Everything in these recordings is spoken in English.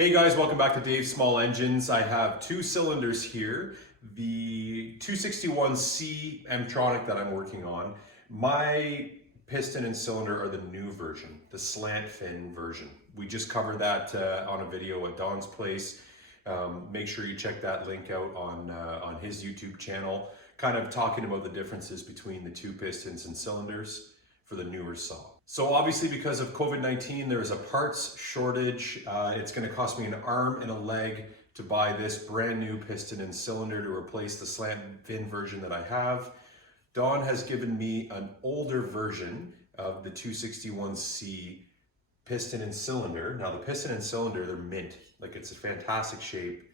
Hey guys, welcome back to Dave's Small Engines. I have two cylinders here. The 261C M-tronic that I'm working on. My piston and cylinder are the new version, the slant fin version. We just covered that on a video at Don's place. Make sure you check that link out on his YouTube channel, kind of talking about the differences between the two pistons and cylinders for the newer saw. So obviously because of COVID-19, there is a parts shortage. It's gonna cost me an arm and a leg to buy this brand new piston and cylinder to replace the slant fin version that I have. Don has given me an older version of the 261C piston and cylinder. Now the piston and cylinder, they're mint. Like, it's a fantastic shape.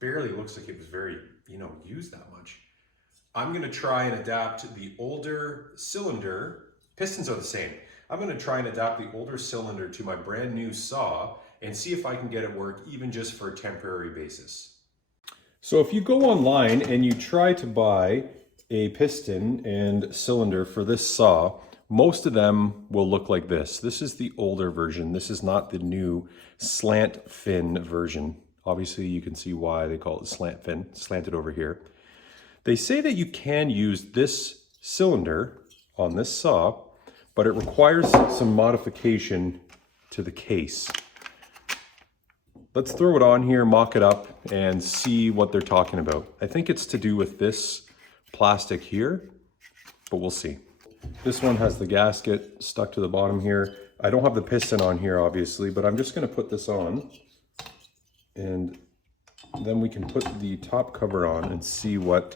Barely looks like it was very, used that much. I'm gonna try and adapt the older cylinder. Pistons are the same. I'm gonna try and adapt the older cylinder to my brand new saw and see if I can get it work even just for a temporary basis. So if you go online and you try to buy a piston and cylinder for this saw, most of them will look like this. This is the older version. This is not the new slant fin version. Obviously you can see why they call it slant fin, slanted over here. They say that you can use this cylinder on this saw, but it requires some modification to the case. Let's throw it on here, mock it up, and see what they're talking about. I think it's to do with this plastic here, but we'll see. This one has the gasket stuck to the bottom here. I don't have the piston on here, obviously, but I'm just gonna put this on, and then we can put the top cover on and see what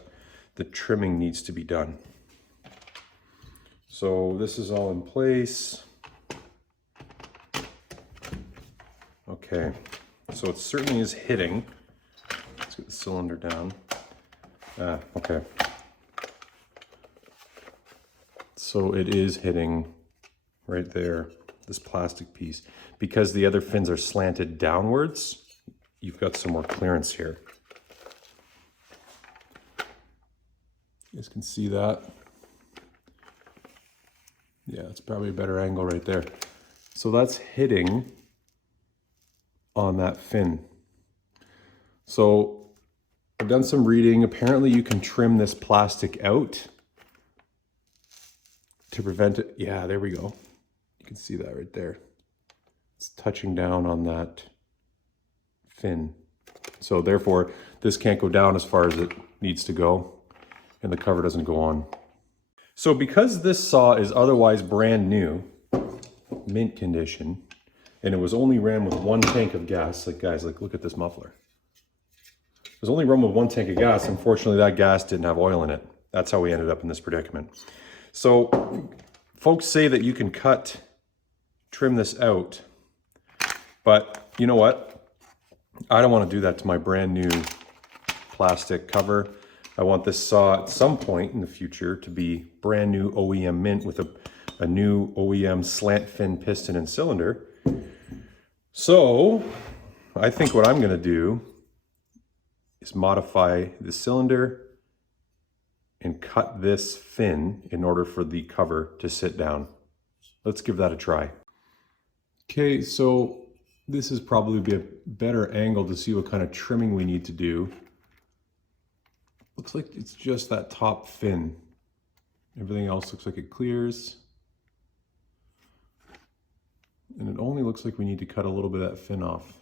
the trimming needs to be done. So this is all in place. Okay, so it certainly is hitting. Let's get the cylinder down. Okay. So it is hitting right there, this plastic piece. Because the other fins are slanted downwards, you've got some more clearance here. You guys can see that. Yeah, it's probably a better angle right there. So that's hitting on that fin. So I've done some reading. Apparently you can trim this plastic out to prevent it. Yeah, there we go. You can see that right there. It's touching down on that fin. So therefore, this can't go down as far as it needs to go, and the cover doesn't go on. So because this saw is otherwise brand new, mint condition, and it was only ran with one tank of gas, like guys, like look at this muffler. It was only run with one tank of gas. Unfortunately, that gas didn't have oil in it. That's how we ended up in this predicament. So folks say that you can trim this out, but you know what? I don't want to do that to my brand new plastic cover. I want this saw at some point in the future to be brand new OEM mint with a new OEM slant fin piston and cylinder. So I think what I'm going to do is modify the cylinder and cut this fin in order for the cover to sit down. Let's give that a try. Okay, so this is probably be a better angle to see what kind of trimming we need to do. Looks like it's just that top fin. Everything else looks like it clears. And it only looks like we need to cut a little bit of that fin off.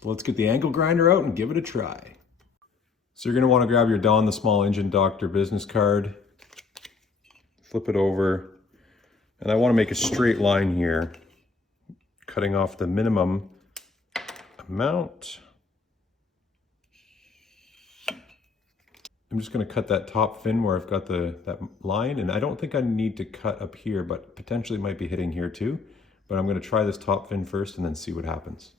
So let's get the angle grinder out and give it a try. So you're gonna wanna grab your Don the Small Engine Doctor business card, flip it over, and I wanna make a straight line here, cutting off the minimum amount. I'm just going to cut that top fin where I've got that line, and I don't think I need to cut up here, but potentially might be hitting here too. But I'm going to try this top fin first and then see what happens.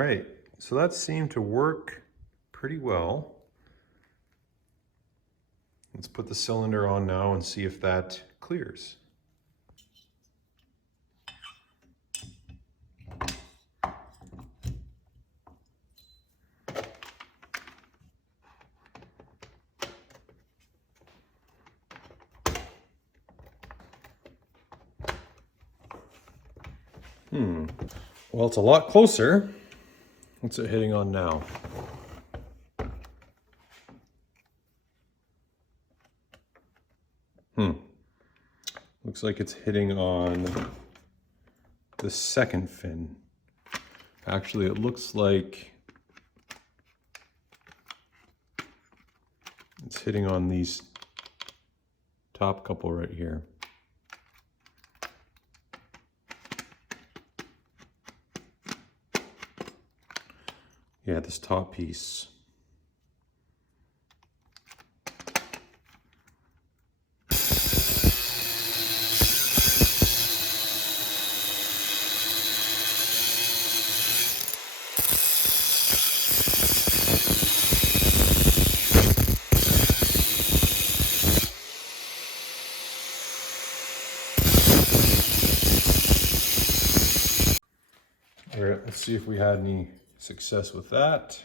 right, so that seemed to work pretty well. Let's put the cylinder on now and see if that clears. Well, it's a lot closer. What's it hitting on now? Looks like it's hitting on the second fin. Actually, it looks like it's hitting on these top couple right here. Yeah, this top piece. All right, let's see if we had any success with that.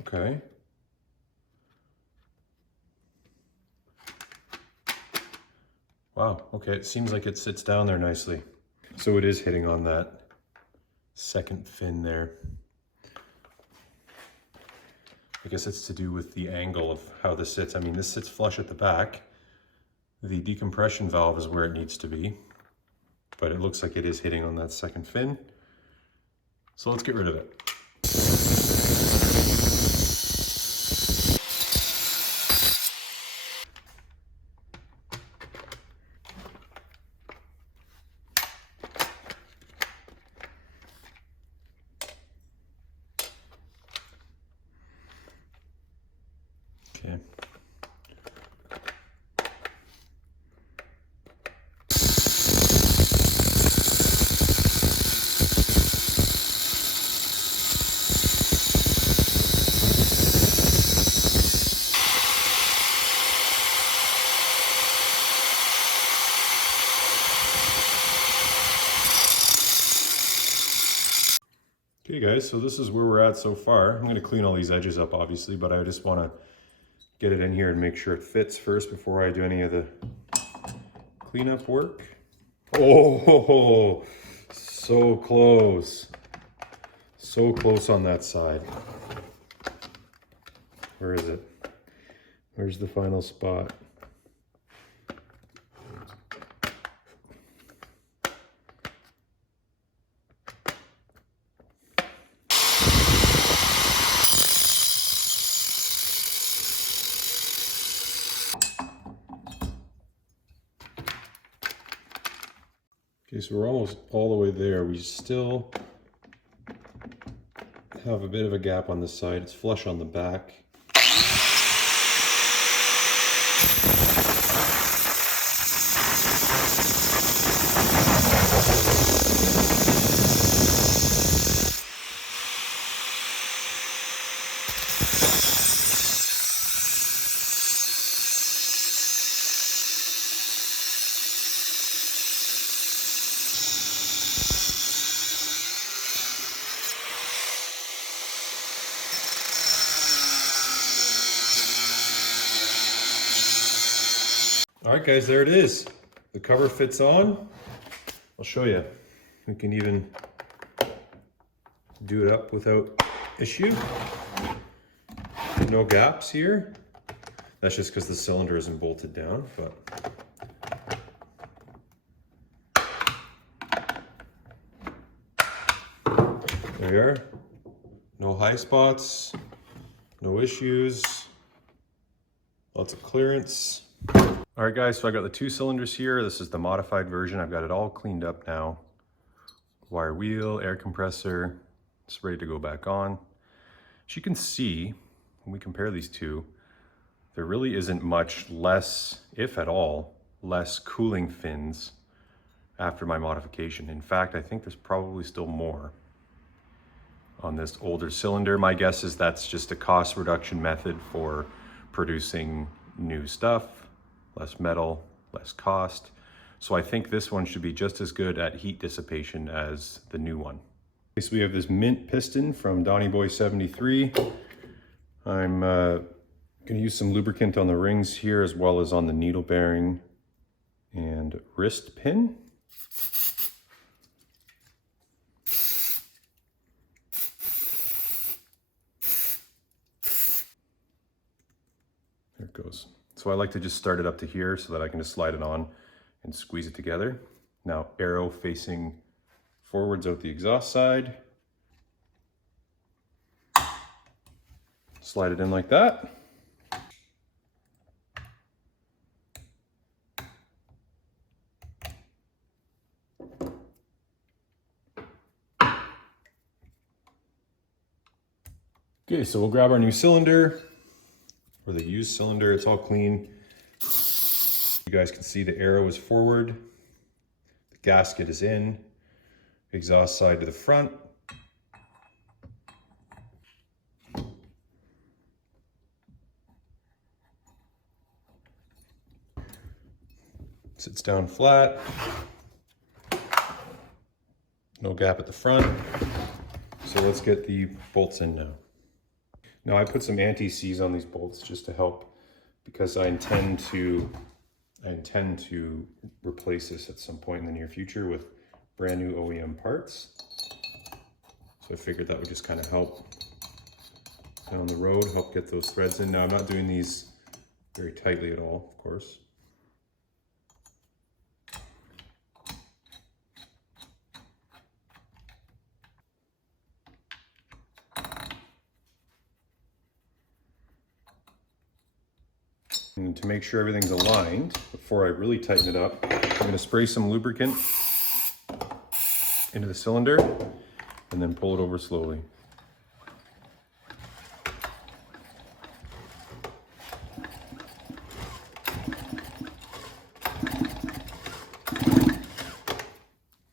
Okay. Wow, okay, it seems like it sits down there nicely. So it is hitting on that second fin there. I guess it's to do with the angle of how this sits. I mean, this sits flush at the back. The decompression valve is where it needs to be, but it looks like it is hitting on that second fin. So let's get rid of it. Okay. Okay guys, so this is where we're at so far. I'm going to clean all these edges up obviously, but I just want to get it in here and make sure it fits first before I do any of the cleanup work. Oh, so close. So close on that side. Where is it? Where's the final spot? Okay, so we're almost all the way there. We still have a bit of a gap on this side. It's flush on the back. All right, guys, there it is. The cover fits on. I'll show you. We can even do it up without issue. No gaps here. That's just because the cylinder isn't bolted down, but there we are. No high spots, no issues, lots of clearance. All right guys, so I got the two cylinders here. This is the modified version. I've got it all cleaned up now. Wire wheel, air compressor, it's ready to go back on. As you can see, when we compare these two, there really isn't much less, if at all, less cooling fins after my modification. In fact, I think there's probably still more on this older cylinder. My guess is that's just a cost reduction method for producing new stuff, less metal, less cost. So I think this one should be just as good at heat dissipation as the new one. Okay, so we have this mint piston from Donyboy73. I'm gonna use some lubricant on the rings here as well as on the needle bearing and wrist pin. There it goes. So I like to just start it up to here so that I can just slide it on and squeeze it together. Now arrow facing forwards out the exhaust side. Slide it in like that. Okay, so we'll grab our new cylinder, or the used cylinder. It's all clean. You guys can see the arrow is forward, the gasket is in, exhaust side to the front. Sits down flat, no gap at the front. So let's get the bolts in now. Now I put some anti-seize on these bolts just to help, because I intend to replace this at some point in the near future with brand new OEM parts. So I figured that would just kind of help down the road, help get those threads in. Now I'm not doing these very tightly at all, of course. And to make sure everything's aligned, before I really tighten it up, I'm going to spray some lubricant into the cylinder and then pull it over slowly.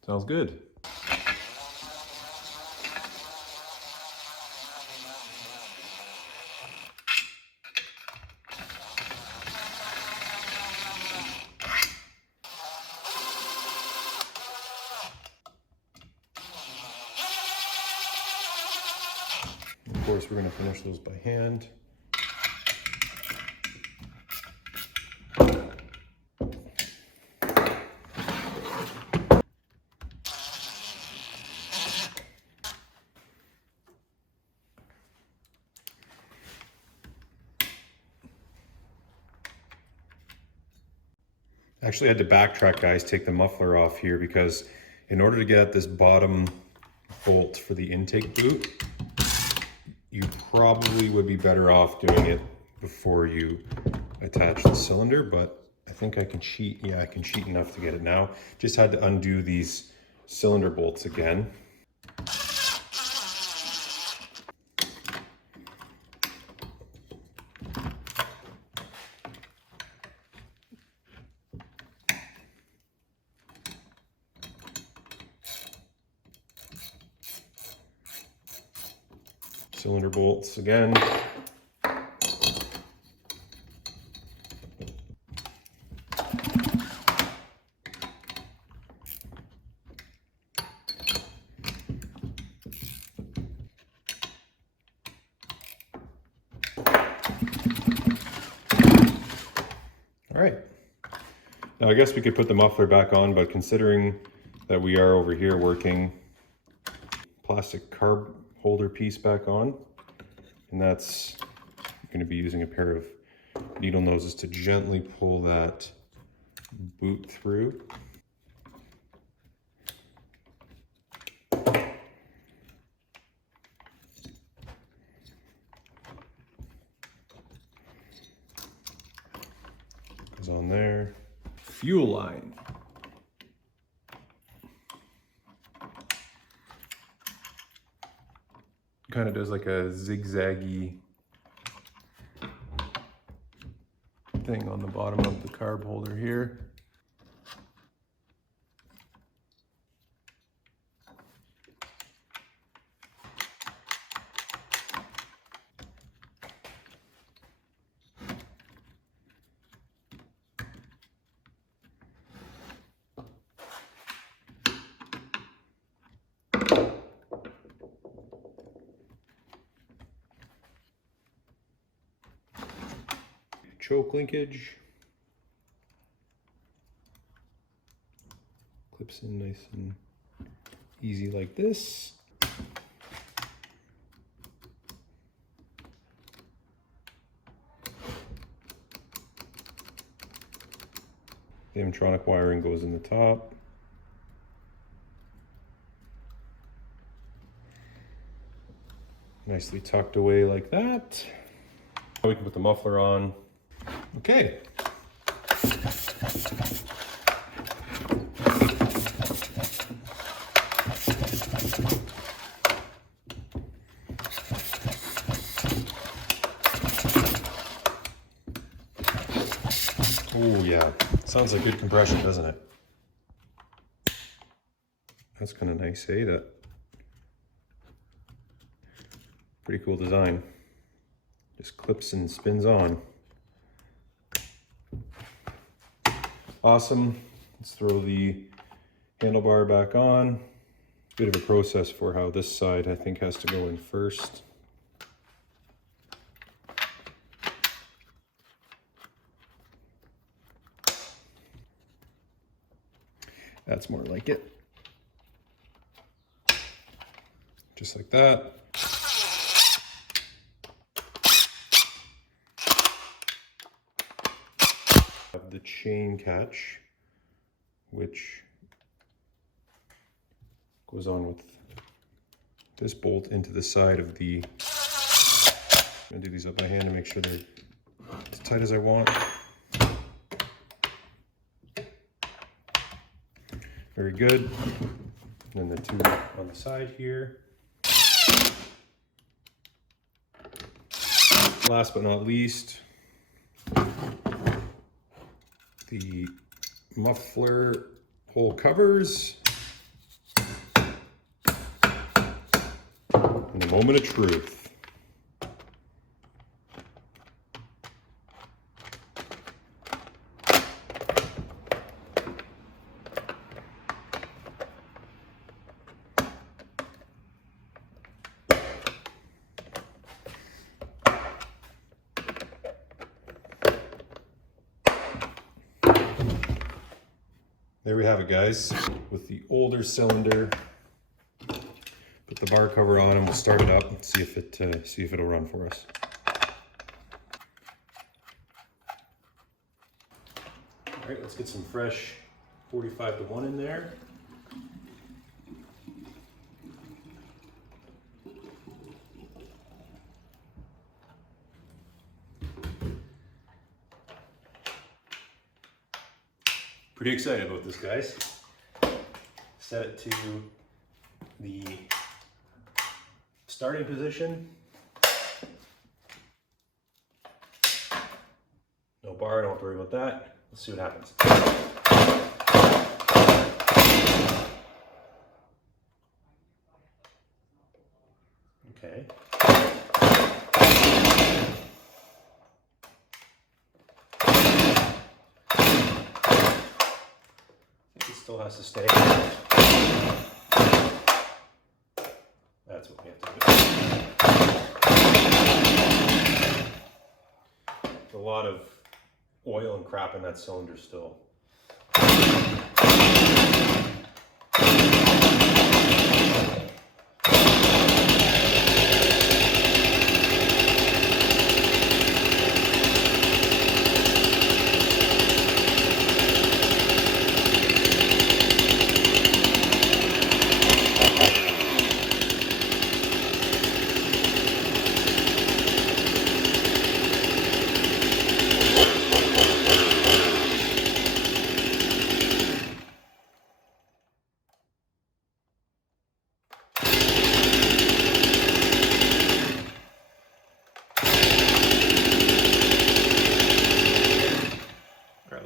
Sounds good. Of course, we're going to finish those by hand. Actually, I had to backtrack, guys, take the muffler off here, because in order to get at this bottom bolt for the intake boot, you probably would be better off doing it before you attach the cylinder, but I think I can cheat. Yeah, I can cheat enough to get it now. Just had to undo these cylinder bolts again. Cylinder bolts again. All right. Now I guess we could put the muffler back on, but considering that we are over here working, plastic carb holder piece back on, and that's going to be using a pair of needle noses to gently pull that boot through. Goes on there. Fuel line. Kind of does like a zigzaggy thing on the bottom of the carb holder here. choke linkage. Clips in nice and easy like this. The Mtronic wiring goes in the top. Nicely tucked away like that. We can put the muffler on. Okay. Oh yeah, sounds like good compression, doesn't it? That's kind of nice, eh? That pretty cool design. Just clips and spins on. Awesome. Let's throw the handlebar back on. Bit of a process for how this side I think has to go in first. That's more like it. Just like that. Have the chain catch, which goes on with this bolt into the side of the. I'm gonna do these up by hand to make sure they're as tight as I want. Very good. And then the two on the side here. Last but not least, the muffler hole covers. And the moment of truth. There we have it, guys, with the older cylinder. Put the bar cover on and we'll start it up and see if it'll run for us. All right, let's get some fresh 45-to-1 in there. Pretty excited about this, guys. Set it to the starting position. No bar, don't have to worry about that. Let's see what happens. Okay. Still has to stay. That's what we have to do. A lot of oil and crap in that cylinder still.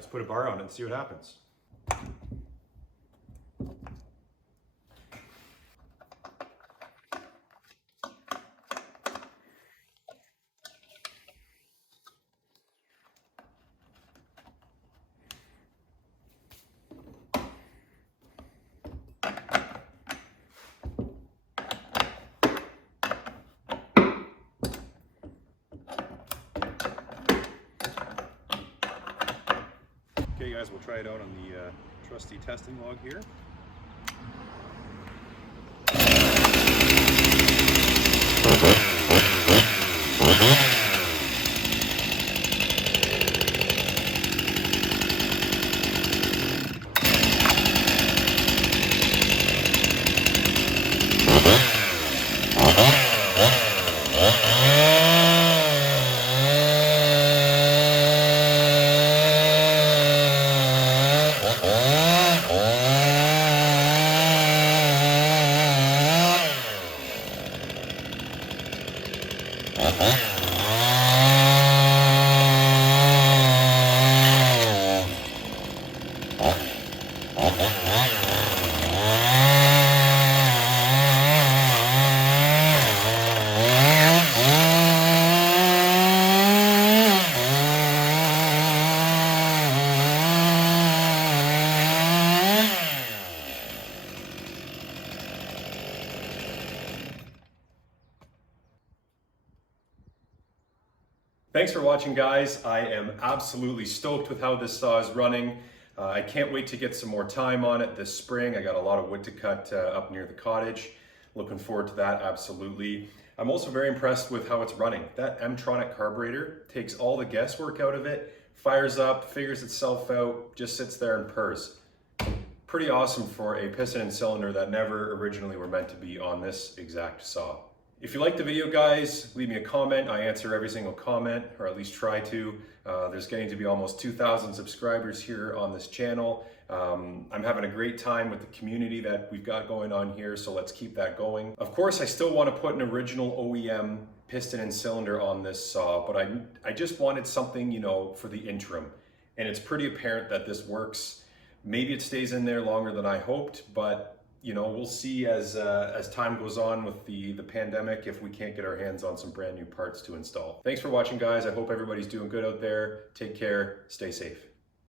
Put a bar on it and see what happens. guys, we'll try it out on the trusty testing log here. Thanks for watching, guys. I am absolutely stoked with how this saw is running. I can't wait to get some more time on it this spring. I got a lot of wood to cut up near the cottage. Looking forward to that, absolutely. I'm also very impressed with how it's running. That M-tronic carburetor takes all the guesswork out of it, fires up, figures itself out, just sits there and purrs. Pretty awesome for a piston and cylinder that never originally were meant to be on this exact saw. If you liked the video, guys, leave me a comment. I answer every single comment, or at least try to. There's getting to be almost 2,000 subscribers here on this channel. I'm having a great time with the community that we've got going on here, so let's keep that going. Of course, I still want to put an original OEM piston and cylinder on this saw, but I just wanted something, you know, for the interim. And it's pretty apparent that this works. Maybe it stays in there longer than I hoped, but you know, we'll see as time goes on with the pandemic if we can't get our hands on some brand new parts to install. Thanks for watching, guys. I hope everybody's doing good out there. Take care. Stay safe.